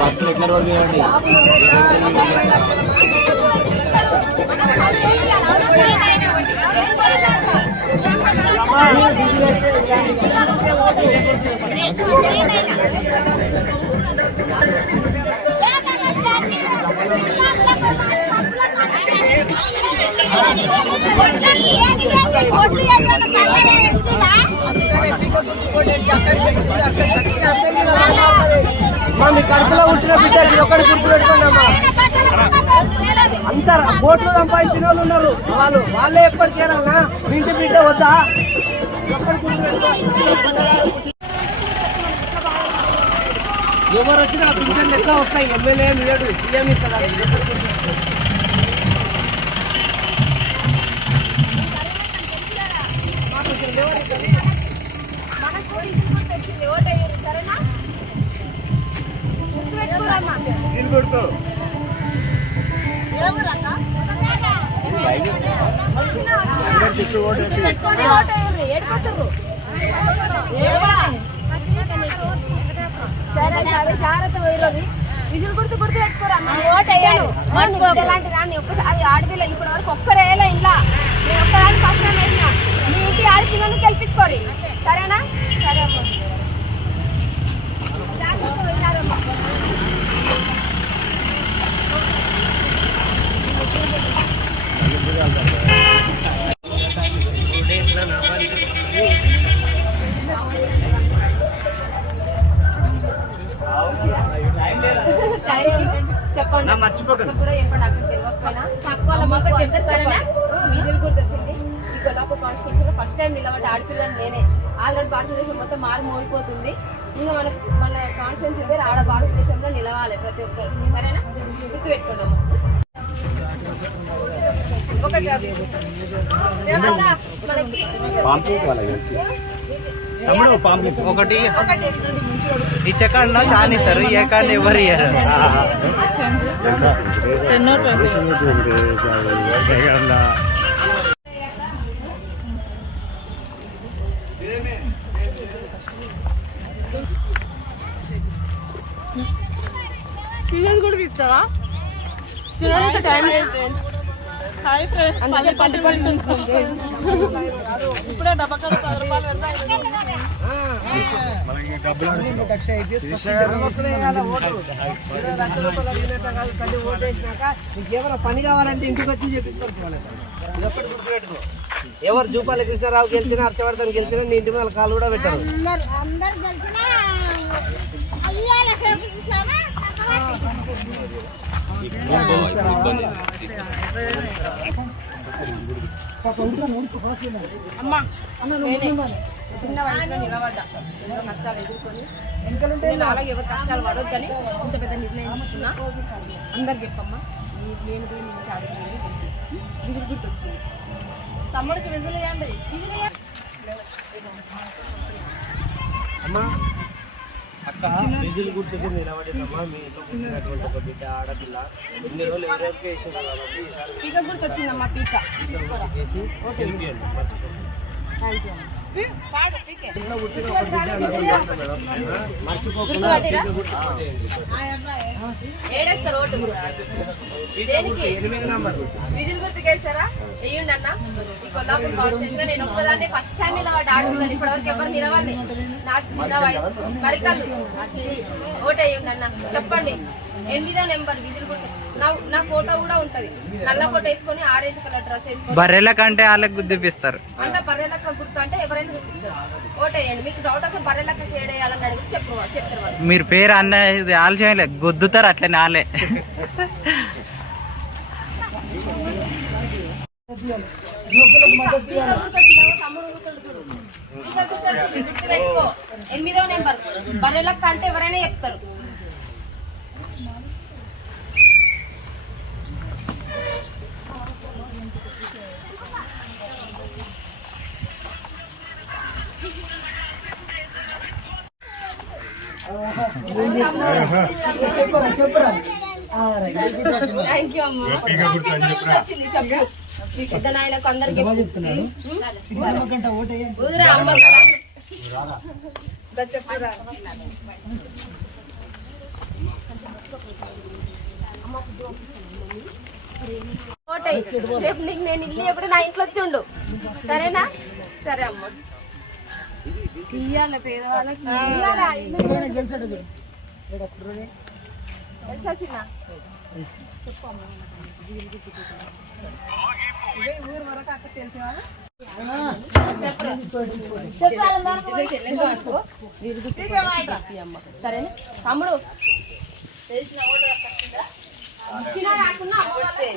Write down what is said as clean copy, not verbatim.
వర్క్లు ఎట్లా రోడ్డు ఇవ్వండి. మీ కడుపులో ఉంచిన బిడ్డ ఒకటి గుర్తు పెట్టుకున్నామా. అంతా కోట్లు సంపాదించిన వాళ్ళు ఉన్నారు, వాళ్ళే ఎప్పటికీ వెళ్ళాలన్నా మీ ఇంటి బిడ్డ వద్దా. ఎవరు వచ్చినా పింఛన్లు ఎట్లా వస్తాయి, ఎమ్మెల్యే లేడు సీఎం ఇస్తాడు. జాగ్రత్త పోయి విజులు గుర్తు పెట్టుకోరమ్మా. ఓటు వేయాలి ఎలాంటి దాన్ని ఒక్కసారి ఆడపిల్ల ఇప్పటి వరకు ఒక్కరు వేయాలి. ఇంట్లో నేను ఒక్కదాన్ని ఫస్ట్ టైం వేసిన. మీ ఇంటి ఆడపిల్లలు గెలిపించుకోరు, సరేనా? సరే అమ్మా, జాగ్రత్త పోయినారమ్మా. చెప్పండి కూడా చెప్పండి. అక్కడ తెలియకపోయినా పక్క వాళ్ళ చెప్తారా? విజులు గుర్తు వచ్చింది. ఈ కొల్లాపూర్ కాన్స్టిట్యూన్సీలో ఫస్ట్ టైం నిలబడ్డ ఆడపిల్లని నేనే. ఆల్రెడీ భారతదేశం మొత్తం మారిమోగిపోతుంది. ఇంకా మన కాన్స్టిట్యూన్సీ పేరు ఆడ భారతదేశంలో నిలవాలి ప్రతి ఒక్కరు, సరేనా? గుర్తు పెట్టుకున్నాము. ఒకటి ఈ చెక్క షాన్ ఇస్తారు, ఏ కార్డు ఎవరు ఇయ్యారు. సీరియస్ కూడా తీస్తావా? చూడడానికి టైం లేదు ఫ్రెండ్స్. ఇప్పుడే డబ్బకాలు 10 రూపాయలు ఇంకేమైనా పని కావాలంటే ఇంటికి వచ్చి చేపిస్తారు. ఎవరు జూపాల కృష్ణారావు గెలిచినా, హర్షవర్ధన్ గెలిచినా నీ ఇంటి మీద కాలు కూడా పెట్టారు. చిన్న వయసులో నిలబడ్డా, ఎన్నో కష్టాలు ఎదుర్కొని నేను అలాగే ఎవరు కష్టాలు పడొద్దని ఇంత పెద్ద నిర్ణయం తీసుకున్నా. అందరు చెప్పమ్మా, నేను విజులు గుర్తు వచ్చింది. తమ్ముడికి విజులేయండి. అమ్మా అక్క విజులు గుర్తుకి నిలబడిందమ్మా. మీ ఇంట్లో పుట్టినటువంటి ఒక బిడ్డ ఆడపిల్ల ఎన్ని రోజులు ఎవరికి వేసింది కాబట్టి పీక గుర్తు వచ్చిందమ్మా. పీక వేసి థ్యాంక్ యూ. ఏడేస్తారు ఓటు దేనికి? విజులు గుర్తుకేసారా? వేయండి అన్న. ఈ కొల్లాపూర్ కాన్స్టిట్యూన్సీలో నేను ఒక్కదాన్ని ఫస్ట్ టైం నిలబడి ఆడుతున్నాను. ఇప్పటివరకు ఎవరు నిలవాలి. నాకు చిన్న వయసు, మరికల్లు. ఓటు వేయండి అన్న. చెప్పండి 8వ నెంబర్ విజులు గుర్తు. నా ఫోటో కూడా ఉంటది. నల్ల ఫోటో వేసుకొని ఆరెంజ్ కలర్ డ్రెస్ వేసుకొని. బర్రెలక అంటే వాళ్ళకి గుర్తిపిస్తారు. అంటే బర్రెలక్క గుర్తు అంటే ఎవరైనా చూపిస్తారు. ఓటు వేయండి. మీకు డౌట్ వస్తే బర్రెలక్కకి ఏడేయాలని అడిగి చెప్తారు వాళ్ళు. మీరు పేరు అన్న ఆలోచన గుద్దుతారు అట్లనే వాళ్ళే. పెట్టుకో 8వ నెంబర్ బర్రెలక్క అంటే ఎవరైనా చెప్తారు. థ్యాంక్ యూ అమ్మ. పెద్ద నాయనకు అందరికి ఓటేయ్. రేపు నీకు నేను ఇల్లు ఎప్పుడు నా ఇంట్లో వచ్చి ఉండు, సరేనా? సరే అమ్మ. ఇయ్యాల పేదవాళ్ళకి ఇయ్యాలా? తెలుసా చిన్న? సరేనా తమ్ముడు? ఇచ్చినా రాకున్నా అమ్మ వస్తే